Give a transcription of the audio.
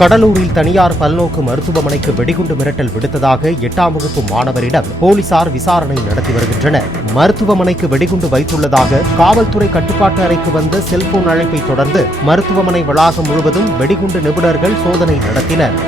கடலூரில் தனியார் பல்நோக்கு மருத்துவமனைக்கு வெடிகுண்டு மிரட்டல் விடுத்ததாக 8ஆம் வகுப்பு மாணவரிடம் போலீசார் விசாரணை நடத்தி வருகின்றனர். மருத்துவமனைக்கு வெடிகுண்டு வைத்துள்ளதாக காவல்துறை கட்டுப்பாட்டு அறைக்கு வந்த செல்போன் அழைப்பை தொடர்ந்து மருத்துவமனை வளாகம் முழுவதும் வெடிகுண்டு நிபுணர்கள் சோதனை நடத்தினர்.